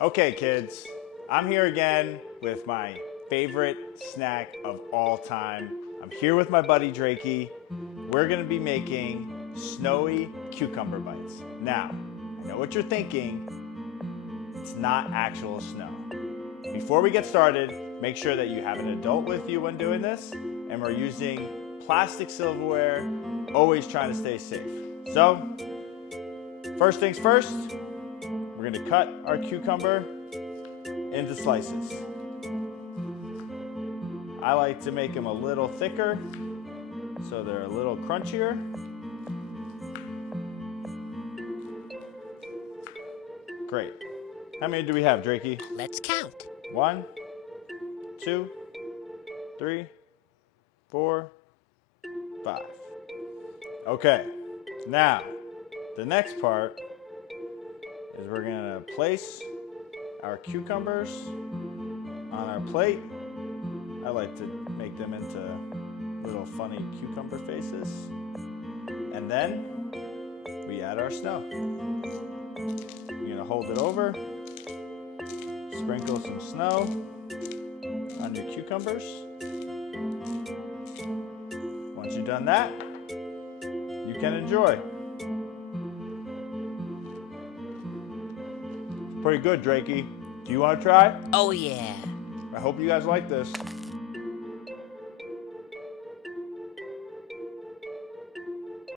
Okay, kids, I'm here again with my favorite snack of all time. I'm here with my buddy Drakey. We're gonna be making snowy cucumber bites. Now, I know what you're thinking. It's not actual snow. Before we get started, make sure that you have an adult with you when doing this, and we're using plastic silverware, always trying to stay safe. So, first things first, we're gonna cut our cucumber into slices. I like to make them a little thicker so they're a little crunchier. Great. How many do we have, Drakey? Let's count. 1, 2, 3, 4, 5. Okay, now the next part is we're gonna place our cucumbers on our plate. I like to make them into little funny cucumber faces. And then we add our snow. You're gonna hold it over, sprinkle some snow on your cucumbers. Once you've done that, you can enjoy. Pretty good, Drakey. Do you want to try? Oh yeah. I hope you guys like this.